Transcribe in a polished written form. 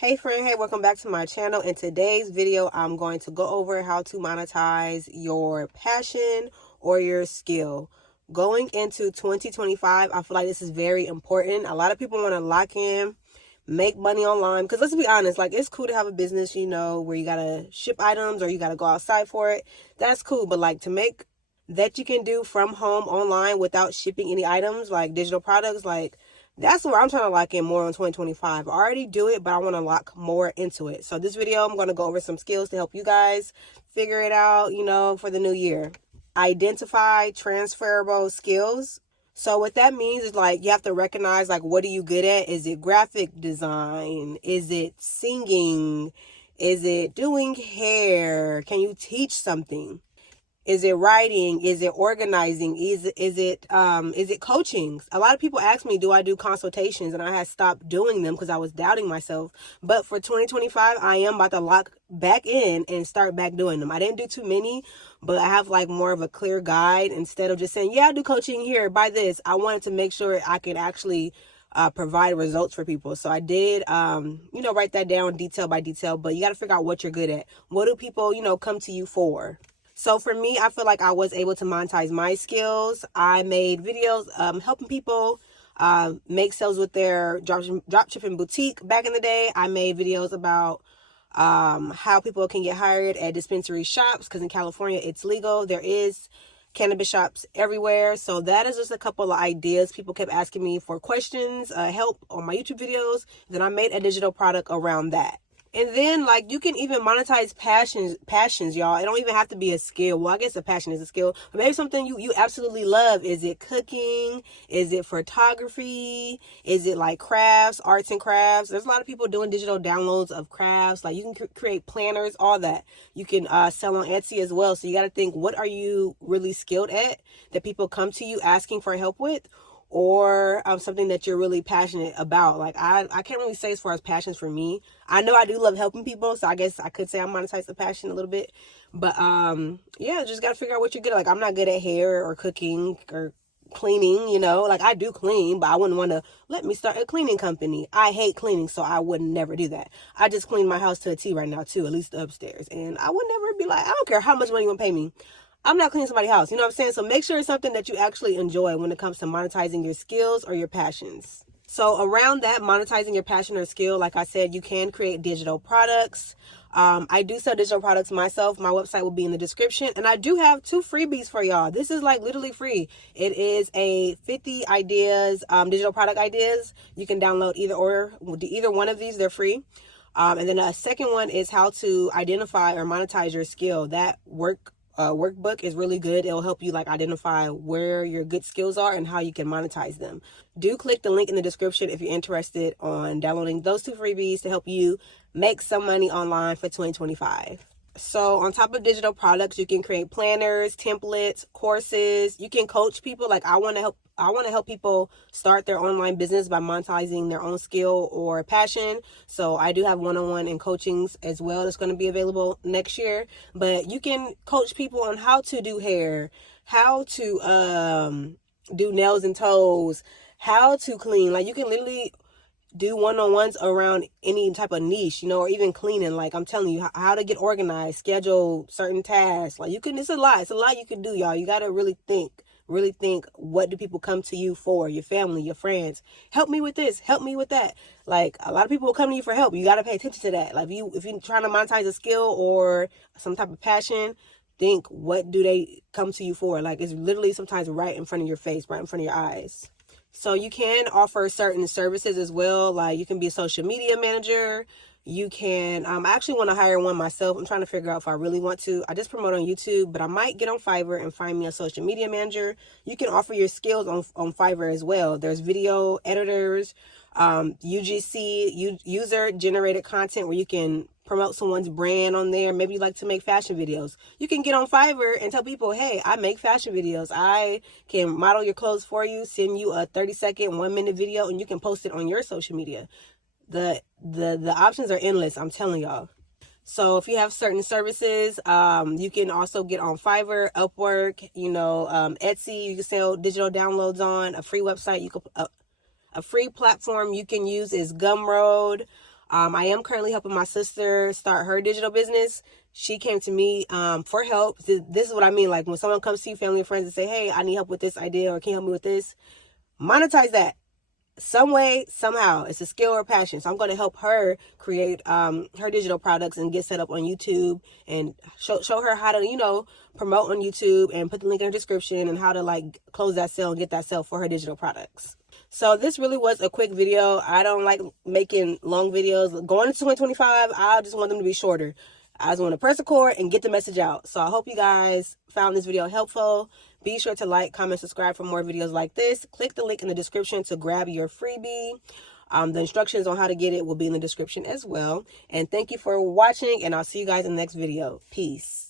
Hey friend, hey, welcome back to my channel. In today's video, I'm going to go over how to monetize your passion or your skill. Going into 2025, I feel like this is very important. A lot of people want to lock in, make money online. Because let's be honest, like it's cool to have a business, where you got to ship items or you got to go outside for it. That's cool. But like to make that you can do from home online without shipping any items, like digital products, like that's where I'm trying to lock in more on 2025. I already do it, but I want to lock more into it. So this video, I'm going to go over some skills to help you guys figure it out, for the new year. Identify transferable skills. So what that means is like you have to recognize like what are you good at? Is it graphic design? Is it singing? Is it doing hair? Can you teach something? Is it writing? Is it organizing? Is it coaching? A lot of people ask me, do I do consultations? And I had stopped doing them because I was doubting myself. But for 2025, I am about to lock back in and start back doing them. I didn't do too many, but I have like more of a clear guide instead of just saying, yeah, I do coaching here, buy this. I wanted to make sure I could actually provide results for people. So I did, write that down detail by detail, but you got to figure out what you're good at. What do people, come to you for? So for me, I feel like I was able to monetize my skills. I made videos helping people make sales with their dropshipping boutique. Back in the day, I made videos about how people can get hired at dispensary shops because in California, it's legal. There is cannabis shops everywhere. So that is just a couple of ideas. People kept asking me for questions, help on my YouTube videos. Then I made a digital product around that. And then, like, you can even monetize passions, y'all. It don't even have to be a skill. Well, I guess a passion is a skill. But maybe something you absolutely love. Is it cooking? Is it photography? Is it, like, crafts, arts and crafts? There's a lot of people doing digital downloads of crafts. Like, you can create planners, all that. You can sell on Etsy as well. So you got to think, what are you really skilled at that people come to you asking for help with? Or something that you're really passionate about. Like I can't really say as far as passions for me. I know I do love helping people, so I guess I could say I monetize the passion a little bit. But yeah, just gotta figure out what you're good at. Like I'm not good at hair or cooking or cleaning, like I do clean, but I wouldn't want to let me start a cleaning company. I hate cleaning, so I would never do that. I just clean my house to a T right now too, at least the upstairs, and I would never be like, I don't care how much money you want to pay me, I'm not cleaning somebody's house. You know what I'm saying? So make sure it's something that you actually enjoy when it comes to monetizing your skills or your passions. So around that, monetizing your passion or skill, like I said, you can create digital products. I do sell digital products myself. My website will be in the description. And I do have 2 freebies for y'all. This is like literally free. It is a 50 ideas, digital product ideas. You can download either one of these. They're free. And then a second one is how to identify or monetize your skill. That workbook is really good. It'll help you like identify where your good skills are and how you can monetize them. Do click the link in the description if you're interested on downloading those 2 freebies to help you make some money online for 2025. So on top of digital products, you can create planners, templates, courses. You can coach people. Like I want to help people start their online business by monetizing their own skill or passion. So I do have one-on-one and coachings as well that's going to be available next year. But you can coach people on how to do hair, how to do nails and toes, how to clean. Like you can literally do one-on-ones around any type of niche, or even cleaning. Like I'm telling you how to get organized, schedule certain tasks. Like it's a lot you can do, y'all. You got to really think, what do people come to you for? Your family, your friends. Help me with this, help me with that. Like a lot of people will come to you for help. You got to pay attention to that. Like if you're trying to monetize a skill or some type of passion, think, what do they come to you for? Like it's literally sometimes right in front of your face, right in front of your eyes. So you can offer certain services as well. Like you can be a social media manager. You can, I actually want to hire one myself. I'm trying to figure out if I really want to. I just promote on YouTube, but I might get on Fiverr and find me a social media manager. You can offer your skills on Fiverr as well. There's video editors, UGC, user generated content, where you can promote someone's brand on there. Maybe you like to make fashion videos. You can get on Fiverr and tell people, hey, I make fashion videos. I can model your clothes for you, send you a 30-second, 1-minute video, and you can post it on your social media. The options are endless, I'm telling y'all. So if you have certain services, you can also get on Fiverr, Upwork, Etsy. You can sell digital downloads on a free website. A free platform you can use is Gumroad. I am currently helping my sister start her digital business. She came to me for help. This is what I mean. Like when someone comes to you, family and friends, and say, hey, I need help with this idea, or can you help me with this? Monetize that. Some way, somehow. It's a skill or passion. So I'm going to help her create her digital products and get set up on YouTube, and show her how to, promote on YouTube, and put the link in the description, and how to like close that sale and get that sale for her digital products. So this really was a quick video. I don't like making long videos. Going into 2025, I just want them to be shorter. I just want to press record and get the message out. So I hope you guys found this video helpful. Be sure to like, comment, subscribe for more videos like this. Click the link in the description to grab your freebie. The instructions on how to get it will be in the description as well. And thank you for watching, and I'll see you guys in the next video. Peace.